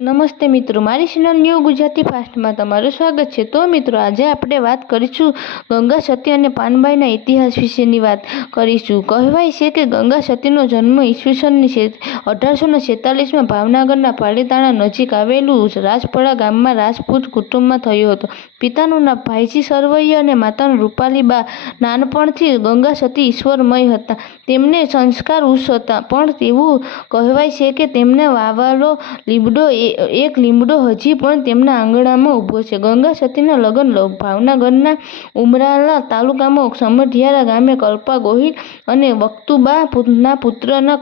નમસ્તે મિત્રો, મારી ચેનલ ન્યૂ ગુજરાતી ફાસ્ટમાં તમારું સ્વાગત છે. તો મિત્રો, આજે આપણે વાત કરીશું ગંગા સતી અને પાનબાઈના ઇતિહાસ વિશેની વાત કરીશું. કહેવાય છે કે ગંગા સતીનો જન્મ ઈસવીસનની અઢારસો છેતાલીસમાં ભાવનગરના પાલીતાણા નજીક આવેલું રાજપરા ગામમાં રાજપૂત કુટુંબમાં થયો હતો. પિતાનું નામ ભાઈજી સરવૈયા અને માતાનું રૂપાલીબા નાનપણથી ગંગા સતી ઈશ્વરમય હતા. તેમને સંસ્કાર ઉસ હતા, પણ તેવું કહેવાય છે કે તેમને વાવાલો, લીબડો લીમડો એક લીમડો હજી પણ તેમના આંગણામાં ઊભો છે. ગંગા સતીના લગ્ન ભાવનગરના ઉમરાલા તાલુકામાં સમઢિયારા ગામે કલ્પા ગોહિલ અને વક્તુબાના પુત્રના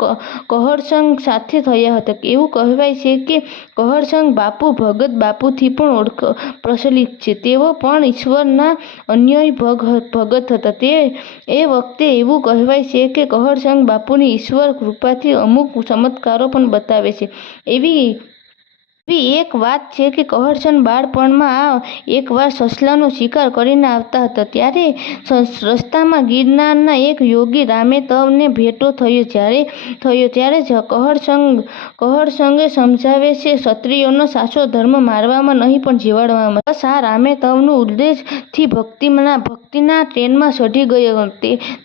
કહરસંગ સાથે થયા હતા. એવું કહેવાય છે કે કહરસંગ બાપુ ભગત બાપુથી પણ ઓળખ, પ્રચલિત છે. તેઓ પણ ઈશ્વરના અન્યય ભગત હતા. તે, એ વખતે એવું કહેવાય છે કે કહરસંગ બાપુની ઈશ્વર કૃપાથી અમુક ચમત્કારો પણ બતાવે છે. એવી એવી એક વાત છે કે કહરચંદ બાળપણમાં એકવાર સસલાનો શિકાર કરીને આવતા હતા. ત્યારે રસ્તામાં ગિરનારના એક યોગી રામેતવને ભેટો થયો જ્યારે, થયો ત્યારે જ કહરસંગ કહરસંગે સમજાવે છે ક્ષત્રિયોનો સાચો ધર્મ મારવામાં નહીં પણ જીવાડવામાં. બસ આ રામેતવનું ઉદ્દેશથી ભક્તિના ભક્તિના ટ્રેનમાં ચઢી ગયો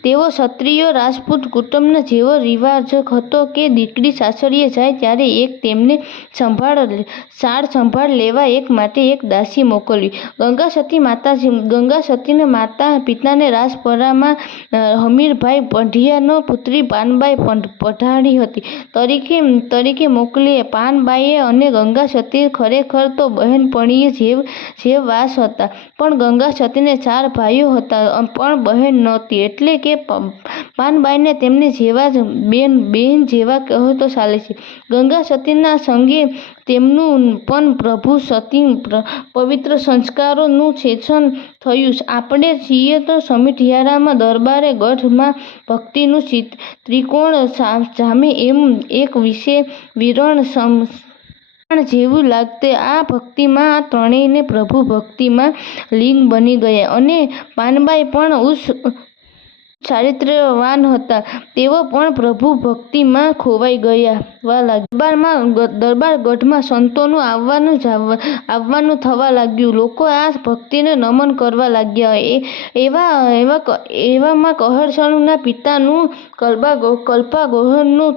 તેઓ ક્ષત્રિયો રાજપૂત કુટુંબના જેવો રિવાજ હતો કે દીકરી સાસરીએ જાય ત્યારે એક તેમને સંભાળ સાર સંભાળ લેવા એક માટે એક દાસી મોકલવી ગંગા સતી માતાજી, ગંગા સતીને માતા પિતાને રાજપરામાં હમીરભાઈ પંઢિયાનો પુત્રી પાનબાઈ પઢાણી હતી. તરીકે તરીકે મોકલી પાનબાઈએ અને ગંગા સતી ખરેખર તો બહેનપણીએ જેવ જેવ વાસ હતા. પણ ગંગા સતીને ચાર ભાઈઓ હતા પણ બહેન નહોતી. એટલે કે પાનબાઈને તેમને જેવા જ બેન બેન જેવા કહો તો ચાલે છે. ગંગા સતીના સંગે તેમનું પણ પ્રભુ સતી પવિત્ર સંસ્કારોનું સેચન થયું. આપણે છીએ તો સમિઢિયારામાં દરબારે ગઢમાં ભક્તિનું ત્રિકોણ જામે એમ એક વિશે વિરણ જેવું લાગતે આ ભક્તિમાં આ ત્રણેયને પ્રભુ ભક્તિમાં લીન બની ગયા અને પાનબાઈ પણ ઉસ ચારિત્ર્યવાન હતા. તેઓ પણ પ્રભુ ભક્તિમાં ખોવાઈ ગયા. દરબારમાં દરબાર ગઢમાં સંતોનું આવવાનું આવવાનું થવા લાગ્યું. લોકો આ ભક્તિને નમન કરવા લાગ્યા. એ, એવા એવા એવામાં કહરસણના પિતાનું કલ્પા કલ્પા ગોહરનું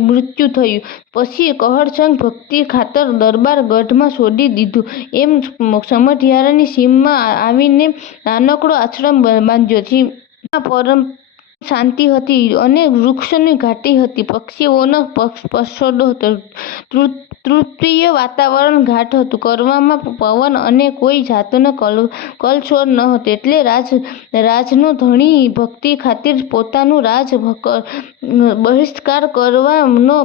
મૃત્યુ થયું. પછી કહરસંગ ભક્તિ ખાતર દરબાર ગઢમાં છોડી દીધું. એમ સમઢિયારાની સીમમાં આવીને નાનકડો આશ્રમ બાંધ્યો. પરમ શાંતિ હતી અને વૃક્ષોની ઘાટી હતી. પક્ષીઓનો પછોડો હતો. તૃપ્તિય વાતાવરણ ઘાટ હતું. કરવામાં પવન અને કોઈ જાતનો કલછોર ન હતો. એટલે રાજ, રાજનો ધણી ભક્તિ ખાतिर પોતાનું રાજ બહિષ્કાર કરવાનો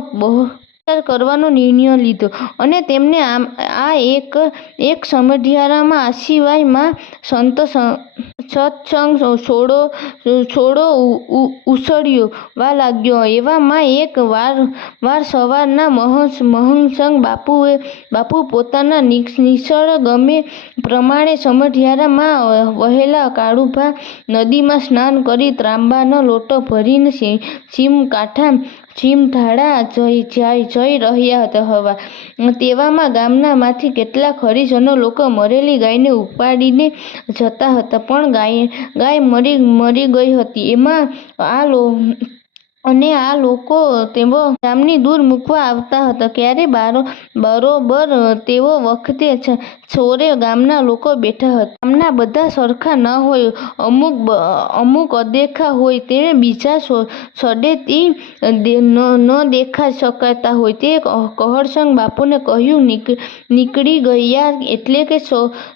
કરવાનો નિર્ણય લીધો અને તેમને આ એક એક સમઢિયારામાં આ સિવાયમાં સંત સત્સંગ છોડો છોડો ઉછળ્યો લાગ્યો. એવામાં એક વાર વાર સવારના મહંસંગ બાપુએ, બાપુ પોતાના નિશળ ગમે પ્રમાણે સમઢિયારામાં વહેલા કાળુભા નદીમાં સ્નાન કરી ત્રાંબાનો લોટો ભરીને સીમ કાંઠા સીમઢાળા જઈ જાય, જઈ રહ્યા હતા હવા. તેવામાં ગામનામાંથી કેટલાક હરિજનો લોકો મરેલી ગાયને ઉપાડીને જતા હતા, પણ ગાય ગાય મરી મરી ગઈ હતી. એમાં આ અને આ લોકો તેઓ ગામની દૂર મૂકવા આવતા હતા. ક્યારે? બારો, બરોબર, તેઓ વખતે છોરે ગામના લોકો બેઠા હતા. ગામના બધા સરખા ન હોય, અમુક અમુક અદેખા હોય તે બીજા સડેથી ન દેખા શકાતા હોય. તે કહરસંગ બાપુને કહ્યું નીકળી ગયા એટલે કે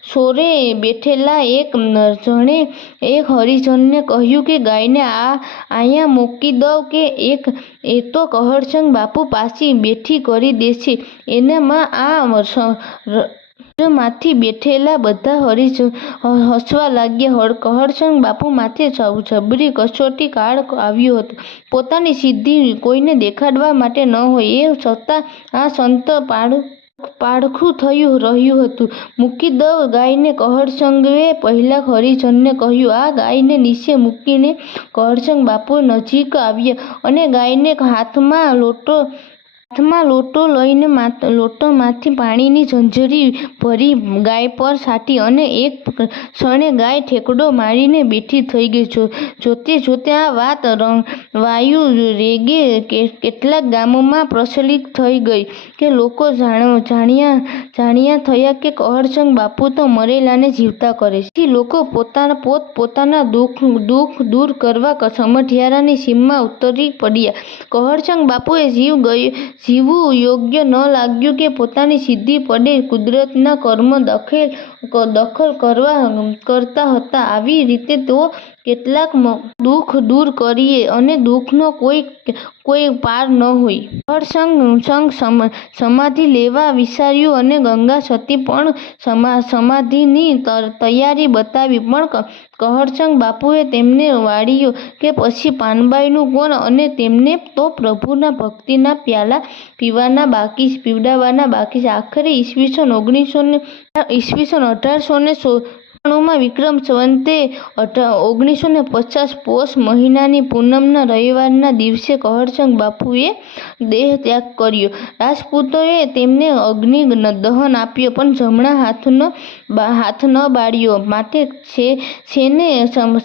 છોરે બેઠેલા એક જણે, એક હરિજનને કહ્યું કે, ગાયને આ, અહીંયા મૂકી દઉં કે એક એ તો કહરસંગ બાપુ પાછી બેઠી કરી દેશે એનામાં આ માંથી બેઠેલા બધા હરી હસવા લાગ્યા. કહરસંગ બાપુ માથે જબરી કસોટી કાળ આવ્યો હતો. પોતાની સિદ્ધિ કોઈને દેખાડવા માટે ન હોય એ છતાં આ સંત પાડું પાડખું થયું રહ્યું હતું મૂકી દવ ગાયને કહરસંગે પહેલા હરિજનને કહ્યું આ ગાયને નીચે મૂકીને કહરસંગ બાપુ નજીક આવ્યા અને ગાયને હાથમાં લોટો હાથમાં લોટો લઈને લોટામાંથી પાણીની ઝંઝરી ભરી ગાય પર છાંટી અને એક ક્ષણે ગાય ઠેકડો મારીને બેઠી થઈ ગઈ. જોતે જોતે આ વાત વાયુ રેગે કેટલાક ગામોમાં પ્રચલિત થઈ ગઈ કે લોકો જાણ્યા થયા કે કહરચંગ બાપુ તો મરેલાને જીવતા કરે છે. લોકો પોતાના પોત, પોતાના દુઃખ દુઃખ દૂર કરવા સમઢિયારાની સીમમાં ઉતરી પડ્યા. કહરચંદ બાપુને જીવવું યોગ્ય ન લાગ્યું કે પોતાની સિદ્ધિ પડે, કુદરતના કર્મો દખલ કરવા કરતા હતા. આવી રીતે તેઓ કેટલાકના દુઃખ દૂર કરીએ અને દુઃખનો કોઈ પાર ન હોય. કહરચંદે સમાધિ લેવા વિચાર્યું અને ગંગા સતી પણ સમાધિની તૈયારી બતાવી પણ કહરસંગ બાપુએ તેમને વાળ્યો કે પછી પાનબાઈનું કોણ અને તેમને તો પ્રભુના ભક્તિના પ્યાલા પીવાના બાકી, પીવડાવવાના બાકી. આખરે ઈસવીસન અઢારસો ને ચોરાણુંમાં વિક્રમ સંવતે ઓગણીસો ને પચાસ પોષ મહિનાની પૂનમના રવિવારના દિવસે કહરચંદ બાપુએ દેહ ત્યાગ કર્યો. રાજપૂતોએ તેમને અગ્નિ દહન આપ્યો, પણ જમણા હાથનો હાથ ન બાળ્યો માટે છેને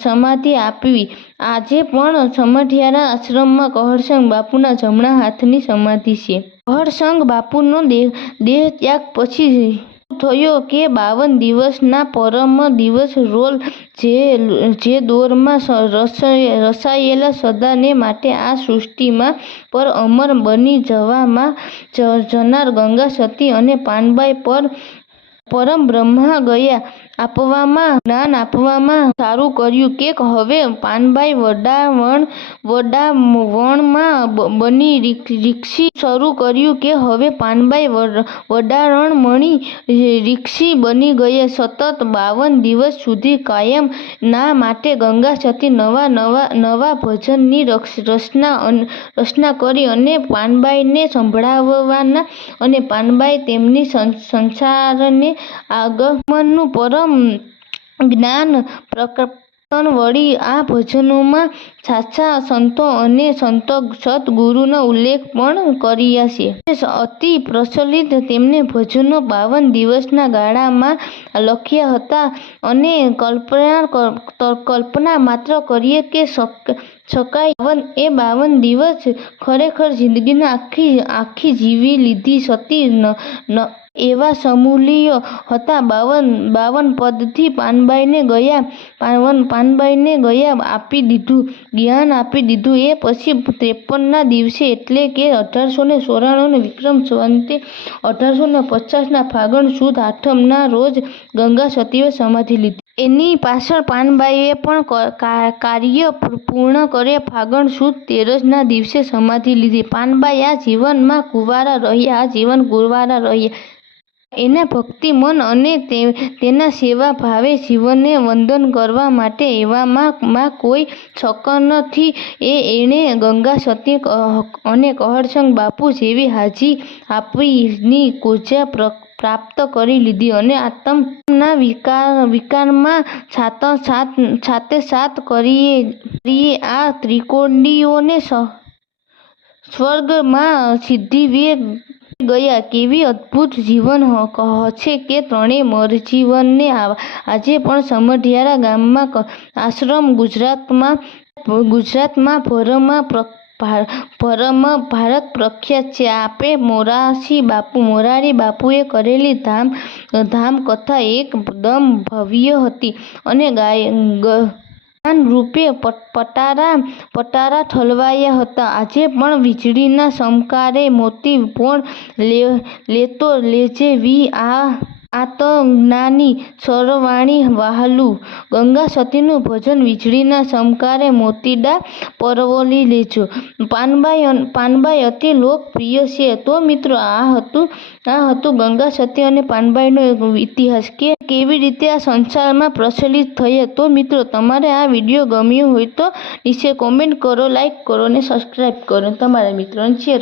સમાધિ આપવી આજે પણ સમઢિયાળા આશ્રમમાં કહરચંદ બાપુના જમણા હાથની સમાધિ છે. કહરસંગ બાપુનો દેહ દેહ ત્યાગ પછી થયું કે બાવન દિવસના પરમ દિવસે રોલ જે દોરમાં રચાયેલા સદાને માટે આ સૃષ્ટિ પર અમર બની જનાર ગંગા સતી અને પાનબાઈ પર પરબ્રહ્મ જ્ઞાન આપવામાં શરૂ કર્યું કે હવે પાનબાઈ વડાવણમાં બની રિક્ષી શરૂ કર્યું કે હવે પાનબાઈ વડારણમણી રિક્ષી બની ગયા. સતત બાવન દિવસ સુધી કાયમ ના માટે ગંગા સતી નવા ભજનની રચના કરી અને પાનબાઈને સંભળાવવાના અને પાનબાઈ તેમની સંસારને આગમનનું પરમ જ્ઞાન પ્રકટાવવા વળી આ ભજનોમાં સાચા સંતો અને સદ્ગુરુના ઉલ્લેખ પણ કર્યા છે. અતિ પ્રચલિત તેમણે ભજનો બાવન દિવસના ગાળામાં લખ્યા હતા અને કલ્પના કલ્પના માત્ર કરીએ કે શકાય એ બાવન દિવસ ખરેખર જિંદગીના આખી જીવી લીધી. સતી એવા સમતુલ્ય હતા. બાવન બાવન પદથી પાનબાઈને ગયા પાનબાઈને ગયા આપી દીધું, જ્ઞાન આપી દીધું. એ પછી ત્રેપનના દિવસે એટલે કે અઢારસો ને ચોરાણું વિક્રમ સંતે અઢારસો ને પચાસના ફાગણ સુદ આઠમના રોજ ગંગા સતીએ સમાધિ લીધી. એની પાછળ પાનબાઈએ પણ કાર્ય પૂર્ણ કરે ફાગણ સુદ તેરજના દિવસે સમાધિ લીધી. પાનબાઈ આ જીવનમાં કુવારા રહ્યા, આ જીવન કુવારા રહ્યા. એના ભક્તિ મન અને તેના સેવા ભાવે જીવનને વંદન કરવા માટે એવામાં કોઈ શક નથી. એ એણે ગંગા સતી અને કહરસંગ બાપુ જેવી હાજી આપવીની કોજા પ્રાપ્ત કરી લીધી અને આત્માના વિકારમાં સાત સાત, સાતે સાત કરીએ આ ત્રિકોટીઓને સ્વર્ગમાં સીધવી ગયા. કેવી અદભુત જીવન છે કે ત્રણેય મરજીવનને આજે પણ સમઢિયારા ગામમાં આશ્રમ ગુજરાતમાં ગુજરાતમાં ભરમાં પ્રખ્યાત છે. આપે મોરાસી બાપુ, મોરારી બાપુએ કરેલી ધામ ધામકથા કથા એકદમ ભવ્ય હતી અને જ્ઞાનરૂપી પટારા પટારા ઠલવાયા હતા. આજે પણ વીજળીના ચમકારે મોતી પણ લેતો લેજે વી આ તો જ્ઞાની સરવાણી વ્હાલું. ગંગા સતીનું ભજન વીજળીના ચમકારે મોતીડા પરવોલી લેજો. પાનબાઈ પાનબાઈ અતિ લોકપ્રિય છે. તો મિત્રો આ હતું આ ગંગા સતી અને પાનબાઈનો ઇતિહાસ કે કેવી રીતે આ સંસારમાં પ્રચલિત થયા. તો મિત્રો તમારે આ વીડિયો ગમ્યો હોય તો નીચે કોમેન્ટ કરો, લાઈક કરો અને સબસ્ક્રાઈબ કરો તમારા મિત્રોને શેર.